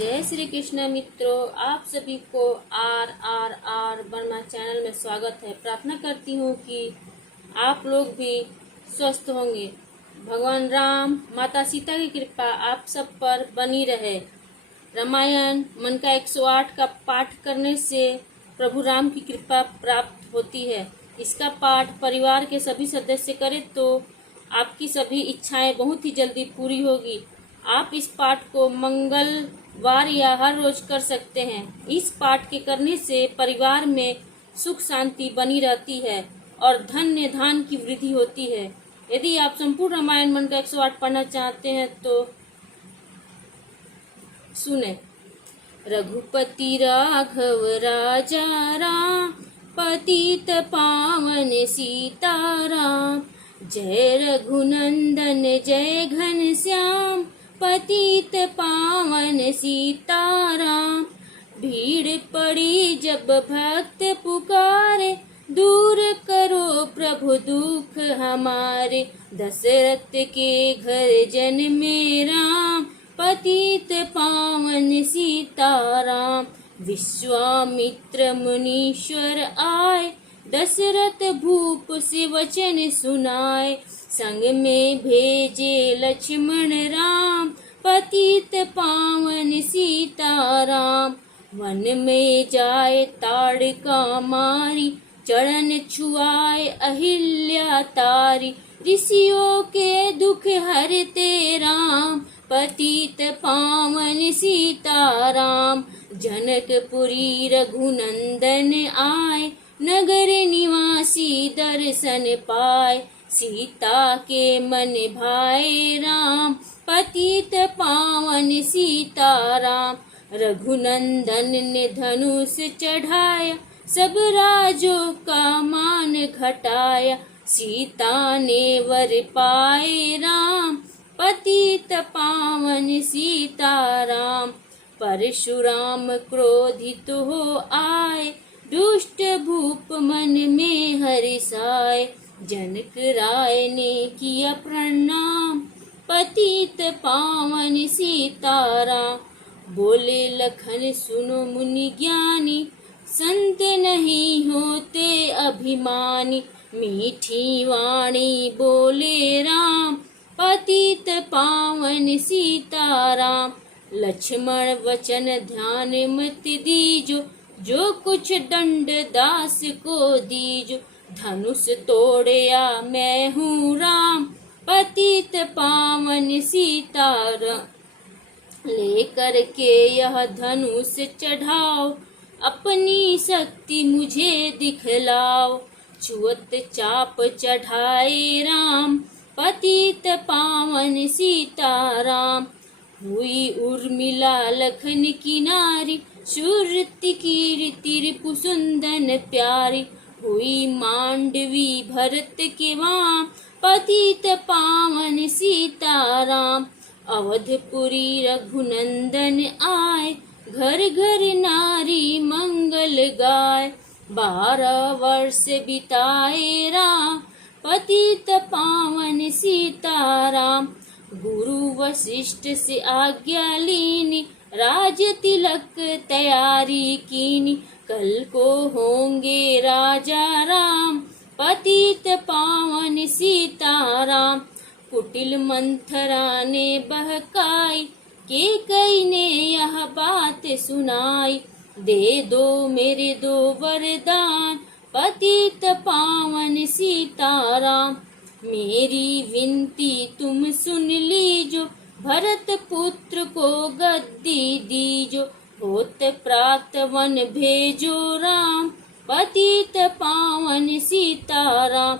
जय श्री कृष्ण मित्रों, आप सभी को आर वर्मा चैनल में स्वागत है। प्रार्थना करती हूँ कि आप लोग भी स्वस्थ होंगे। भगवान राम, माता सीता की कृपा आप सब पर बनी रहे। रामायण मन का 108 का पाठ करने से प्रभु राम की कृपा प्राप्त होती है। इसका पाठ परिवार के सभी सदस्य करें तो आपकी सभी इच्छाएं बहुत ही जल्दी पूरी होगी। आप इस पाठ को मंगलवार या हर रोज कर सकते हैं। इस पाठ के करने से परिवार में सुख शांति बनी रहती है और धन्य धान की वृद्धि होती है। यदि आप संपूर्ण रामायण मन का 108 पढ़ना चाहते हैं तो सुने। रघुपति राघव राजा राम, पतित पावन सीताराम। जय रघुनंदन जय घनश्याम, पतित पावन सीताराम। भीड़ पड़ी जब भक्त पुकारे, दूर करो प्रभु दुख हमारे। दशरथ के घर जन्मे राम, पतित पावन सीताराम। विश्वामित्र मुनीश्वर आए, दशरथ भूप से वचन सुनाए। संग में भेजे लक्ष्मण राम, पतित पावन सीताराम। वन में जाए ताड़का मारी, चरण छुआए अहिल्या तारी। ऋषियों के दुख हरते राम, पतित पावन सीताराम। जनकपुरी रघुनंदन आए, नगर निवासी दर्शन पाए। सीता के मन भाए राम, पतित पावन सीताराम। रघुनंदन ने धनुष चढ़ाया, सब राजों का मान घटाया। सीता ने वर पाए राम, पतित पावन सीताराम। परशुराम क्रोधित हो आए, दुष्ट भूप मन में हर्षाए। जनक राय ने किया प्रणाम, पतित पावन सीताराम। बोले लखन सुनो मुनि ज्ञानी, संत नहीं होते अभिमानी। मीठी वाणी बोले राम, पतित पावन सीताराम। लक्ष्मण वचन ध्यान मत दीजो, जो कुछ दंड दास को दीजो। धनुष तोड़या मैं हूँ राम, पतित पावन सीताराम। लेकर के यह धनुष चढ़ाओ, अपनी शक्ति मुझे दिखलाओ। छुअत चाप चढ़ाए राम, पतित पावन सीताराम। हुई उर्मिला लखन की नारी, सुरति कीर्ति रिपुसुंदन प्यारी। हुई मांडवी भरत के वाम, पतित पावन सीताराम। अवधपुरी रघुनंदन आए, घर घर नारी मंगल गाय। 12 वर्ष बिताए राम, पतित पावन सीताराम। गुरु वशिष्ठ से आज्ञा लीनी, राज तिलक तैयारी कीनी। कल को होंगे राजा राम, पतित पावन सीताराम। कुटिल मंथरा ने बहकाई, कैकेयी ने यह बात सुनाई। दे दो मेरे दो वरदान, पतित पावन सीताराम। मेरी विनती तुम सुन लीजो, भरत पुत्र को गद्दी दीजो। होत प्रात वन भेजो राम, पतित पावन सीताराम।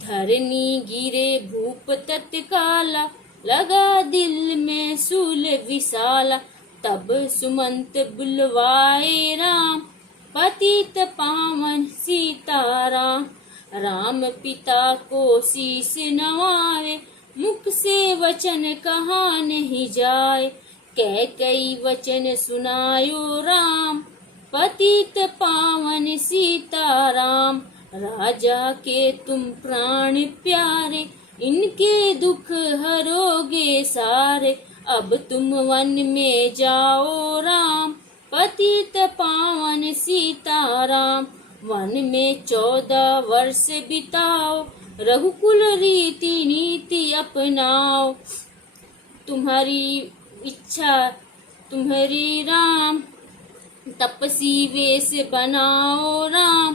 धरनी गिरे भूप तत्काला, लगा दिल में शूल विशाला। तब सुमंत बुलवाए राम, पतित पावन सीताराम। राम पिता को शीस नवाए, मुख से वचन कहा नहीं जाए। कैकेयी वचन सुनायो राम, पतित पावन सीताराम। राजा के तुम प्राण प्यारे, इनके दुख हरोगे सारे। अब तुम वन में जाओ राम, पतित पावन सीताराम। वन में 14 वर्ष बिताओ, रघुकुल रीति नीति अपनाओ। तुम्हारी इच्छा तुम्हारी राम, तपसी वेश बनाओ राम,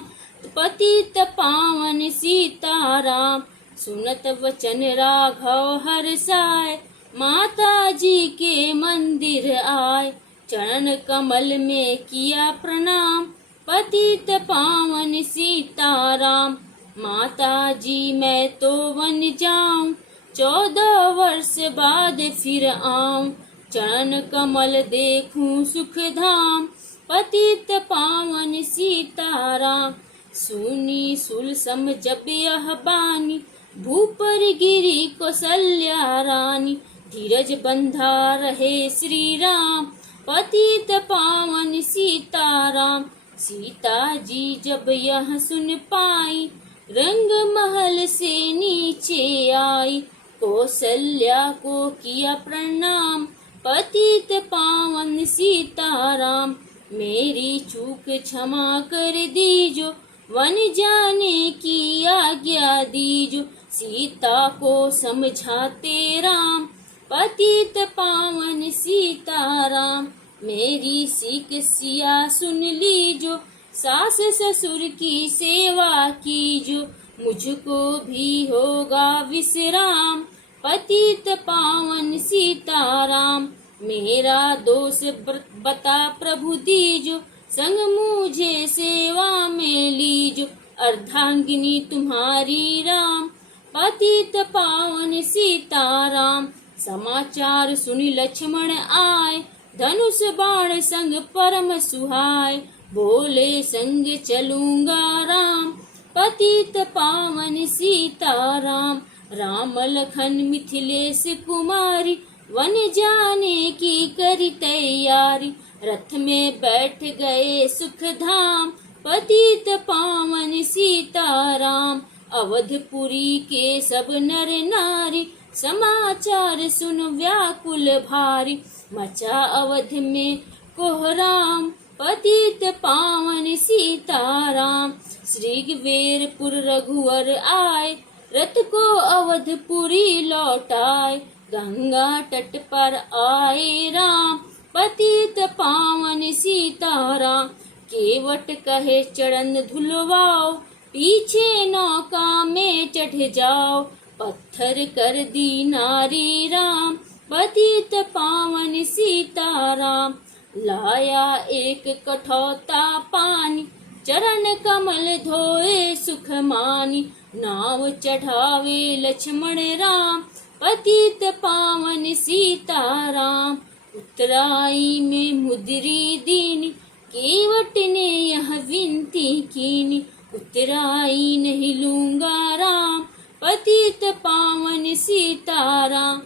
पतित पावन सीताराम। सुनत वचन राघव हर्षाय, माता जी के मंदिर आए। चरण कमल में किया प्रणाम, पतित पावन सीताराम। माता जी मैं तो वन जाऊं, 14 वर्ष बाद फिर आऊं। चरण कमल देखूं सुख धाम, पतित पावन सीताराम। सुनी सुलसम जब यह बानी, भूपर गिरी कौशल्या रानी। धीरज बंधा रहे श्री राम, पतित पावन सीताराम। सीता जी जब यह सुन पाई, रंग महल से नीचे आई। कौशल्या को किया प्रणाम, पतित पावन सीताराम। मेरी चूक क्षमा कर दीजो, वन जाने की आज्ञा दीजो। सीता को समझाते राम, पतित पावन सीताराम। मेरी सीख सिया सुन लीजो, सास ससुर की सेवा कीजो। मुझको भी होगा विश्राम, पतित पावन सीताराम। मेरा दोष बता प्रभु दीजो, संग मुझे सेवा में लीजो। अर्धांगिनी तुम्हारी राम, पतित पावन सीताराम। समाचार सुनी लक्ष्मण आए, धनुष बाण संग परम सुहाय। बोले संग चलूंगा राम, पतित पावन सीताराम। राम लखन मिथिलेश कुमारी, वन जाने की करी तैयारी। रथ में बैठ गए सुख धाम, पतित पावन सीताराम। अवधपुरी के सब नर नारी, समाचार सुन व्याकुल भारी। मचा अवध में कोहराम, पतित पावन सीताराम। श्रीगवेरपुर रघुवर आए, रथ को अवधपुरी लौटाए। गंगा तट पर आए राम, पतित पावन सीताराम। केवट कहे चरण धुलवाओ, पीछे नौका में चढ़ जाओ। पत्थर कर दी नारी राम, पतित पावन सीताराम। लाया एक कठौता पानी, चरण कमल धोए सुख मानी। नाव चढ़ावे लक्ष्मण राम, पतित पावन सीताराम। उतराई में मुद्री दीनी, केवट ने यह विनती कीनी। उतराई नहीं लूंगा राम, पतित पावन सीताराम।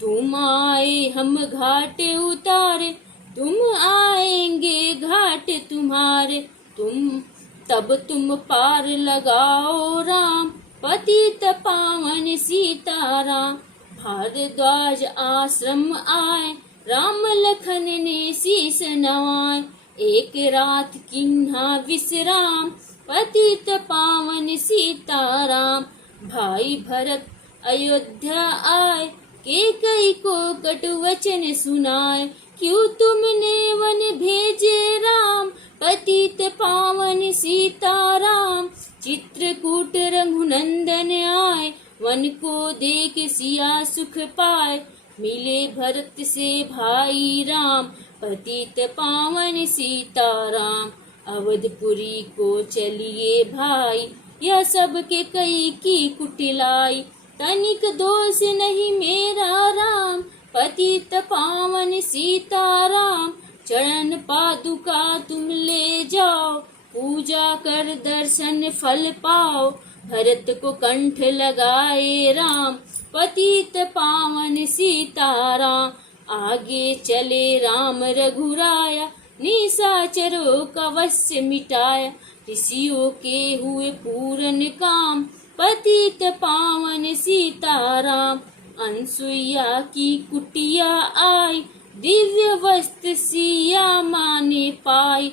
तुम आए हम घाट उतारे, तुम आएंगे घाट तुम्हारे। तुम पार लगाओ राम, पतित पावन सीताराम। भारद्वाज आश्रम आए, राम लखन ने शीस नवाए। एक रात किन्हा विश्राम, पतित पावन सीताराम। भाई भरत अयोध्या आए, कैकेयी को कटु वचन सुनाए। क्यों तुमने वन भेजे राम, पतित पावन सीताराम। चित्रकूट रघुनंदन आए, वन को देख सिया सुख पाए। मिले भरत से भाई राम, पतित पावन सीताराम। अवधपुरी को चलिए भाई, यह सब के कई की कुटिलाई। तनिक दोष नहीं मेरा राम, पतित पावन सीताराम। चरण पादुका तुम ले जाओ, पूजा कर दर्शन फल पाओ। भरत को कंठ लगाए राम, पतित पावन सीताराम। आगे चले राम रघुराया, निशाचरों का वश मिटाया। ऋषियों के हुए पूरन काम, पतित पावन सीताराम। अनसुईया की कुटिया आई, दिव्य वस्त्र सिया माँ ने पाई।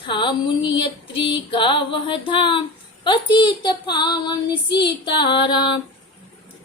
था मुनियत्री का वह धाम, पतित पावन सीताराम।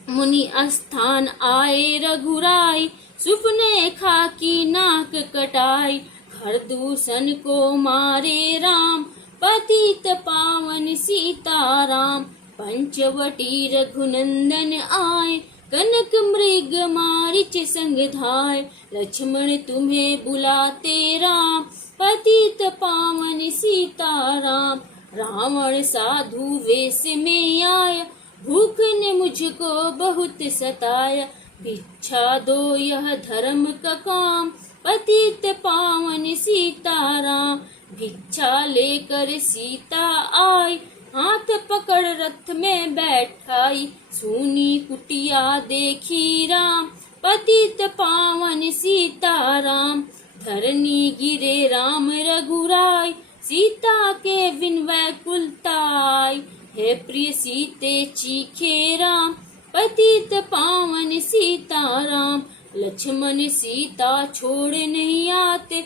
मुनि स्थान आए रघुराई, सुपने खाकी नाक कटाई। घर दूषण को मारे राम, पतित पावन सीताराम। पंचवटी रघुनंदन आए, कनक मृग मारिच संग धाय। लक्ष्मण तुम्हें बुलाते राम, पतित पावन सीताराम। रावण साधु वेश में आया, भूख ने मुझको बहुत सताया। भिक्षा दो यह धर्म का काम, पतित पावन सीताराम। भिक्षा लेकर सीता आई, हाथ पकड़ रथ में बैठाई। सुनी कुटिया देखी राम, पतित पावन सीताराम। धरनी गिरे राम रघुराई, सीता के बिन व्याकुलताई। हे प्रिय सीते चीखे राम, पतित पावन सीताराम। लक्ष्मण सीता छोड़ नहीं आते,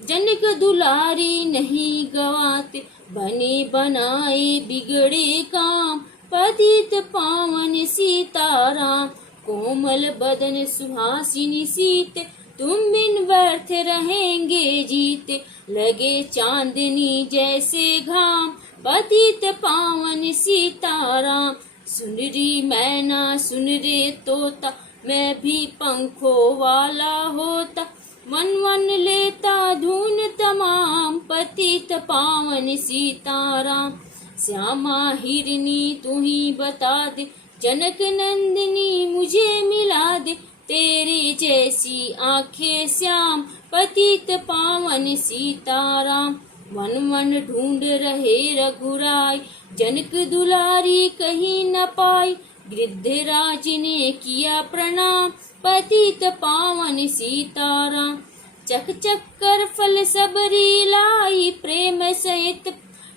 जनक दुलारी नहीं गवाते। बने बनाए बिगड़े काम, पतित पावन सीताराम। कोमल बदन सुहासिनी सीते, तुम बिन व्यर्थ रहेंगे जीते। लगे चांदनी जैसे घाम, पतित पावन सीताराम। सुन री मैना सुन रे तोता, मैं भी पंखों वाला होता। मन मन लेता धुन तमाम, पतित पावन सीताराम। श्यामा हिरनी तू ही बता दे, जनक नंदिनी मुझे मिला दे। तेरे जैसी आंखें श्याम, पतित पावन सीताराम। वन वन ढूंढ रहे रघुराई, जनक दुलारी कहीं न पाई। गिद्धराज ने किया प्रणाम, पतित पावन सीताराम। चक चक कर फल सबरी लाई, प्रेम सहित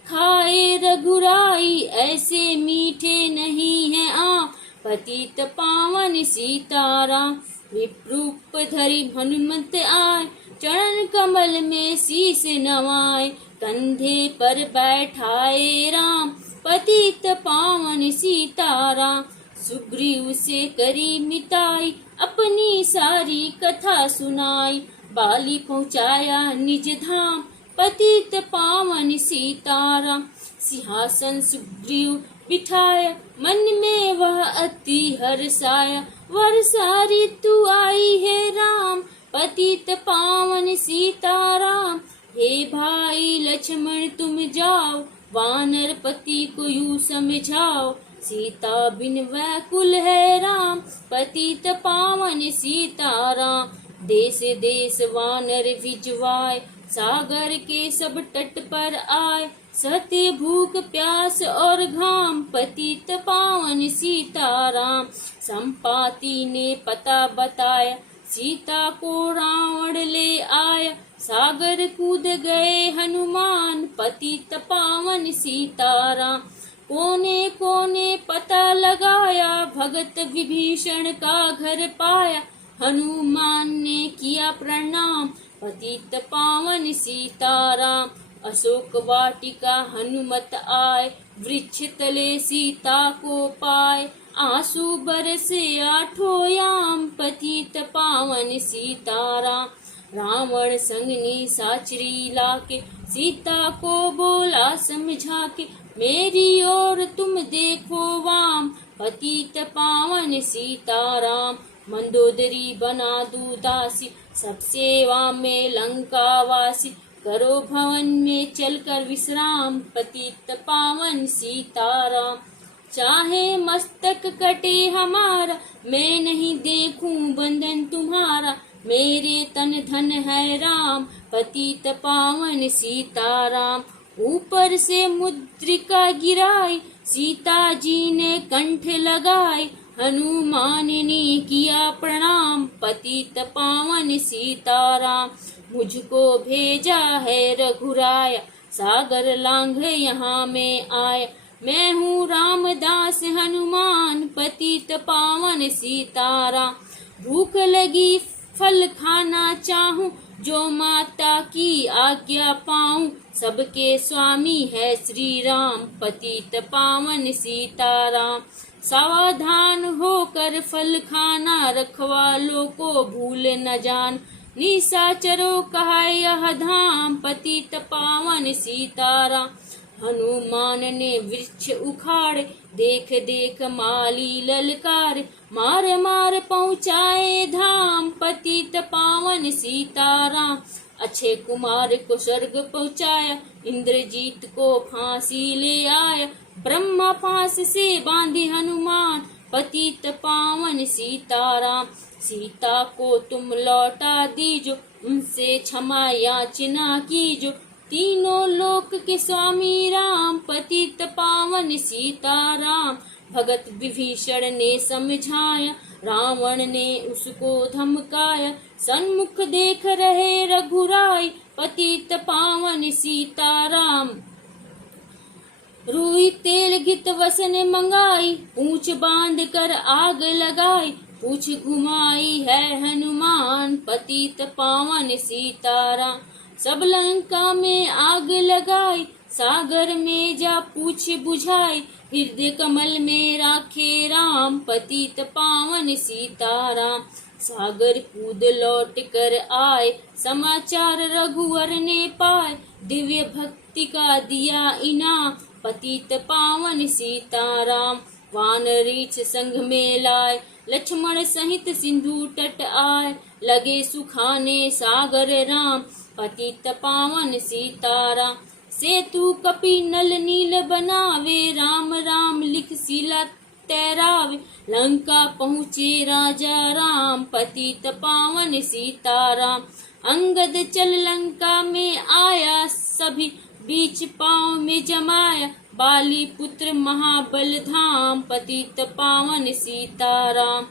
खाए रघुराई। ऐसे मीठे नहीं है आम, पतित पावन सीताराम। विप्रूप धरि हनुमत आए, चरण कमल में शीस नवाए। कंधे पर बैठाए राम, पतित पावन सीताराम। सुग्रीव से करी मिताई, अपनी सारी कथा सुनाई। बाली पहुँचाया निज धाम, पतित पावन सीताराम। सिंहासन सुग्रीव बिठाया, मन में वह अति हर्षाया। वर्षा ऋतु आई है राम, पतित पावन सीताराम। हे भाई लक्ष्मण तुम जाओ, वानर पति को यूं समझाओ। सीता बिन व्याकुल है राम, पतित पावन सीताराम। देश देश वानर विजवाए, सागर के सब तट पर आए। सत्य भूख प्यास और घाम, पतित पावन सीताराम। संपाति ने पता बताया, सीता को रावण ले आया। सागर कूद गए हनुमान, पतित पावन सीताराम। कोने कोने पता लगाया, भगत विभीषण का घर पाया। हनुमान ने किया प्रणाम, पतित पावन सीताराम। अशोक वाटिका हनुमत आए, वृक्ष तले सीता को पाए। आंसू बरसे आठों याम, पतित पावन सीताराम। रावण संगनी साचरी लाके, सीता को बोला समझा के। मेरी ओर तुम देखो वाम, पतित पावन सीताराम। मंदोदरी बना दूं दासी, सब सेवा में लंका वासी। करो भवन में चलकर विश्राम, पतित पावन सीताराम। चाहे मस्तक कटे हमारा, मैं नहीं देखूं बंधन तुम्हारा। मेरे तन धन है राम, पतित पावन सीताराम। ऊपर से मुद्रिका गिराई, सीता जी ने कंठ लगाई। हनुमान ने किया प्रणाम, पतित पावन सीताराम। मुझको भेजा है रघुराया, सागर लांघ यहाँ में आया। मैं हूँ रामदास हनुमान पतित पावन सीताराम। भूख लगी फल खाना चाहूं, जो माता की आज्ञा पाऊं। सबके स्वामी है श्री राम पतित पावन सीताराम। सावधान होकर फल खाना, रखवालों को भूल न जान। निशाचरों कहा यह धाम पतित पावन सीताराम। हनुमान ने वृक्ष उखाड़े, देख देख माली ललकार। मार मार पहुँचाए धाम पतित पावन सीताराम। अक्षय कुमार को स्वर्ग पहुँचाया, इंद्रजीत को फांसी ले आया। ब्रह्मा फांस से बांधे हनुमान पतित पावन सीताराम। सीता को तुम लौटा दीजो, उनसे क्षमा याचना कीजो। तीनों लोक के स्वामी राम पतित पावन सीताराम। भगत विभीषण ने समझाया, रावण ने उसको धमकाया। सन्मुख देख रहे रघुराई पतित पावन सीताराम। रुई तेल घित वसन मंगाई, पूंछ बांध कर आग लगाई। पूंछ घुमाई है हनुमान पतित पावन सीताराम। सब लंका में आग लगाई, सागर में जा पूछ बुझाई। हृदय कमल में राखे राम पतित पावन सीताराम। सागर कूद लौट कर आए, समाचार रघुवर ने पाए। दिव्य भक्ति का दिया इनाम पतित पावन सीताराम। वानरीछ संग में लाए, लक्ष्मण सहित सिंधु तट आए। लगे सुखाने सागर राम पतित पावन सीताराम। सेतु कपि नल नील बनावे, राम राम लिख शिला तैरावे। लंका पहुँचे राजा राम पतित पावन सीताराम। अंगद चल लंका में आया, सभी बीच पाँव में जमाया। बाली पुत्र महाबल धाम पतित पावन सीताराम।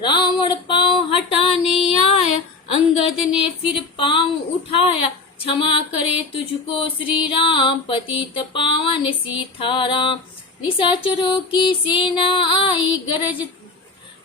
रावण पाँव हटाने आया, अंगद ने फिर पाँव उठाया। क्षमा करे तुझको श्री राम पतित पावन सीताराम। निशाचरों की सेना आई, गरज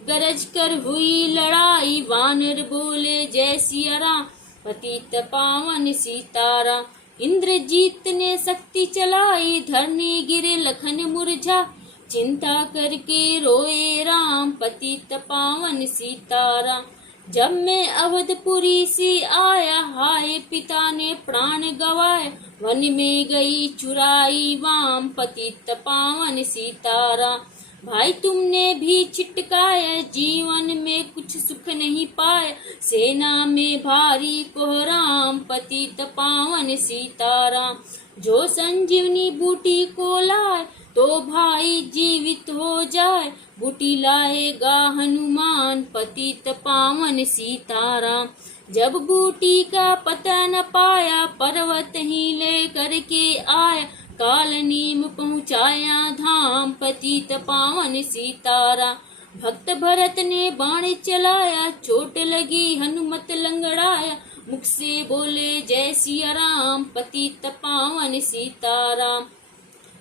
गरज कर हुई लड़ाई। वानर बोले जय सिया राम पतित पावन सीताराम। इंद्रजीत ने शक्ति चलाई, धरनी गिरे लखन मुरझा। चिंता करके रोए राम पतित पावन सीताराम। जब मैं अवधपुरी से आया, हाय पिता ने प्राण गवाया। वन में गई चुराई वाम पतित पावन सीताराम। भाई तुमने भी छिटकाया, जीवन में कुछ सुख नहीं पाया। सेना में भारी कोहराम पतित पावन सीताराम। जो संजीवनी बूटी को लाए, तो भाई जीवित हो जाए। बूटी लाएगा हनुमान पतित पावन सीताराम। जब बूटी का पता न पाया, पर्वत ही ले करके आया। काल नीम पहुँचाया धाम पतित पावन सीताराम। भक्त भरत ने बाण चलाया, चोट लगी हनुमत लंगड़ाया। मुख से बोले जय सिया राम पतित पावन सीताराम।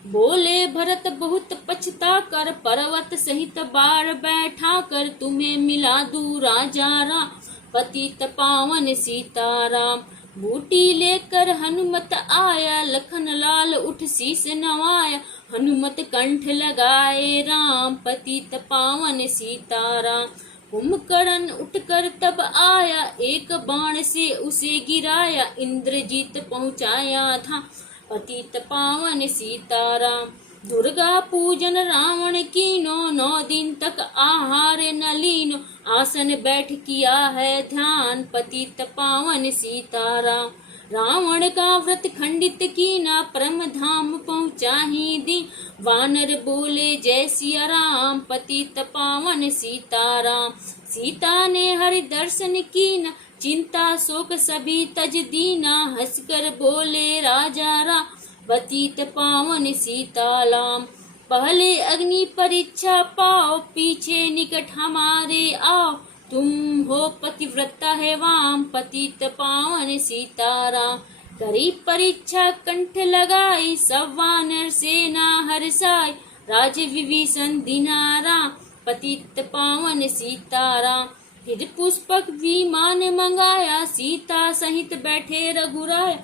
बोले भरत बहुत पछता कर, पर्वत सहित बाढ़ बैठा कर। तुम्हें मिला दूं राजा राम पतित पावन सीताराम। बूटी लेकर हनुमत आया, लखन लाल उठ शीस नवाया। हनुमत कंठ लगाए राम पतित पावन सीताराम। कुंभकर्ण उठकर तब आया, एक बाण से उसे गिराया। इंद्रजीत पहुँचाया था पतित पावन सीताराम। दुर्गा पूजन रावण कीनो, 9 दिन तक आहार न लीनो। आसन बैठ किया है ध्यान पतित पावन सीताराम। रावण का व्रत खंडित कीना, परम धाम पहुँचा ही दी। वानर बोले जय सिया राम पतित पावन सीताराम। सीता ने हरि दर्शन कीना, चिंता शोक सभी तज दीना। हंसकर बोले राजा राम पतित पावन सीताराम। पहले अग्नि परीक्षा पाओ, पीछे निकट हमारे आओ। तुम हो पतिव्रता है वाम पतित पावन सीताराम। करी परीक्षा कंठ लगाई, सब वानर सेना हर्षाई, राज विभीषण दीनारा, पतित पावन सीताराम। फिर पुष्पक विमान मंगाया, सीता सहित बैठे रघुराय,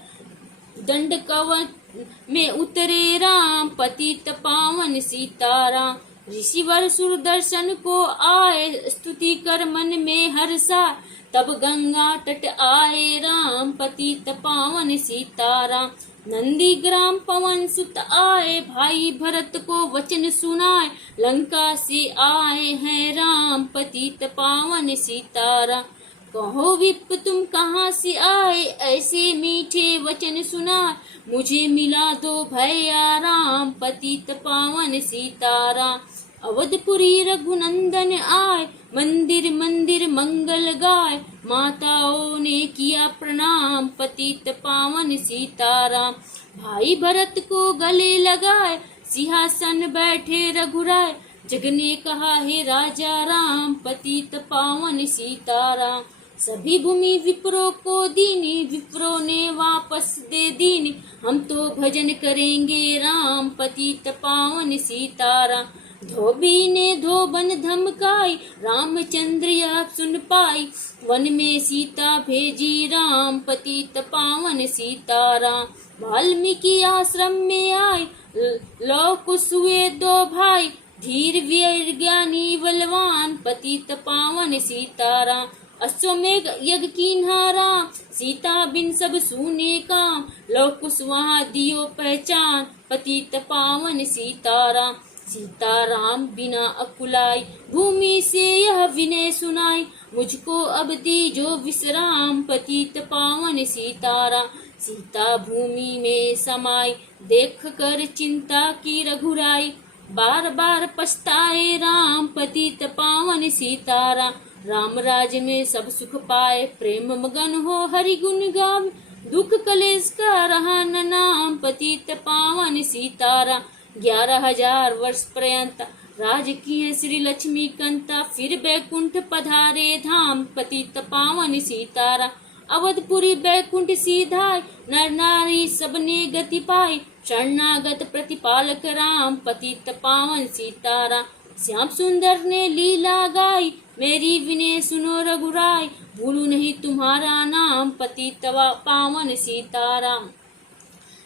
दंड कवच में उतरे राम, पतित पावन सीताराम। ऋषिवर सुर दर्शन को आए, स्तुति कर मन में हर्षा, तब गंगा तट आए राम, पतित पावन सीताराम। नंदी ग्राम पवन सुत आए, भाई भरत को वचन सुनाए, लंका से आए हैं राम, पतित पावन सीताराम। कहो विप्र तुम कहाँ से आए, ऐसे मीठे वचन सुनाए, मुझे मिला दो भैया राम, पतित पावन सीताराम। अवधपुरी रघुनंदन आए, मंदिर मंदिर मंगल गाय, माताओं ने किया प्रणाम, पतित पावन सीताराम। भाई भरत को गले लगाए, सिंहासन बैठे रघुराय, जग ने कहा हे राजा राम, पतित पावन सीताराम। सभी भूमि विप्रों को दीनी, विप्रों ने वापस दे दीनी, हम तो भजन करेंगे राम, पतित पावन सीताराम। धोबी ने धोबन धमकाई, रामचंद्र यह सुन पाई, वन में सीता भेजी राम, पतित पावन सीताराम। वाल्मीकि आश्रम में आए, लौ कुश हुए दो भाई, धीर वीर ज्ञानी बलवान, पतित पावन सीताराम। अश्वमेघ यज्ञ कीन्हा राम, सीता बिन सब सूने काम, लौ कुश वहाँ दियो पहचान, पतित पावन सीताराम। सीताराम बिना अकुलाई, भूमि से यह विनय सुनाई, मुझको अब दीजो विश्राम, पतित पावन सीताराम। सीता भूमि में समाई, देख कर चिंता की रघुराई, बार बार पछताए राम, पतित पावन सीताराम। राम राज में सब सुख पाए, प्रेम मगन हो हरि गुण गावे, दुख कलेश का रहा न नाम, पतित पावन सीताराम। 11,000 वर्ष पर्यंत राज किए श्री लक्ष्मी कंता, फिर बैकुंठ पधारे धाम, पतित पावन सीताराम। अवधपुरी बैकुंठ सीधाय, नर नारी सबने गति पाई, शरणागत प्रतिपालक राम, पतित पावन सीताराम। श्याम सुंदर ने लीला गाई, मेरी विनय सुनो रघुराय, भूलू नहीं तुम्हारा नाम, पतित पावन सीताराम।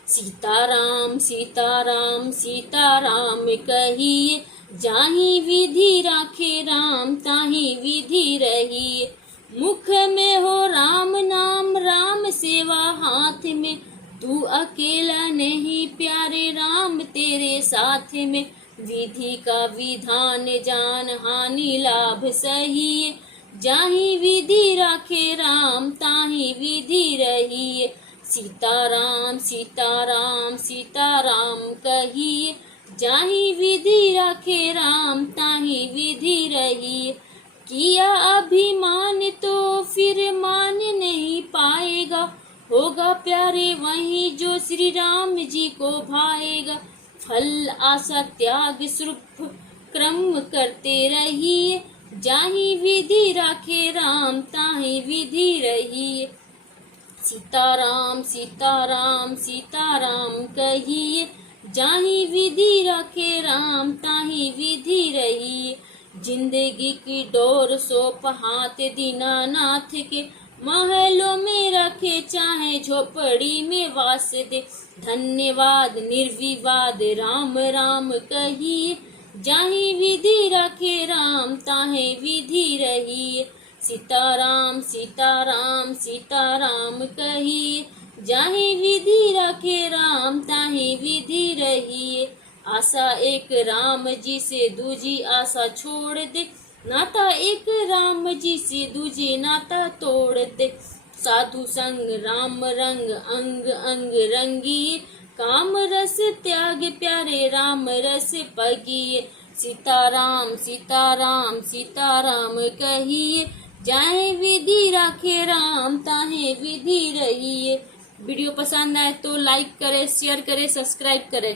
सीताराम सीताराम सीताराम कहिए, जाहि विधि राखे राम, ताहि विधि रहिए। मुख में हो राम नाम, राम सेवा हाथ में, तू अकेला नहीं प्यारे राम, तेरे साथ में। विधि का विधान जान, हानि लाभ सही, जाहि विधि राखे राम, ताहि विधि रहिए। सीताराम सीताराम सीताराम कहिए, जाहि विधि राखे राम, ताहि विधि रहिए। किया अभिमान तो फिर मान नहीं पाएगा, होगा प्यारे वही जो श्री राम जी को भाएगा। फल आशा त्याग शुभ क्रम करते रहिए, जाहि विधि राखे राम, ताहि विधि रहिए। सीताराम सीताराम सीताराम कहिए, जाहि विधि राखे राम, ताहि विधि रहिए। जिंदगी की डोर सौंप हाथ दीनानाथ के, महलों में रखे चाहे झोपड़ी में वास दे। धन्यवाद निर्विवाद राम राम कहिए, जाहि विधि राखे राम, ताहि विधि रहिए। सीताराम सीताराम सीताराम कहिए, जाहि विधि राखे राम, ताहि विधि रहिए। आशा एक राम जी से दूजी आशा छोड़ दे, नाता एक राम जी से दूजी नाता तोड़ दे। साधु संग राम रंग अंग अंग रंगिए, काम रस त्याग प्यारे राम रस पगिए। सीताराम सीताराम सीताराम कहिए, जाहे विधि राखे राम, ताहे विधि रहिए। वीडियो पसंद आए तो लाइक करें, शेयर करें, सब्सक्राइब करें।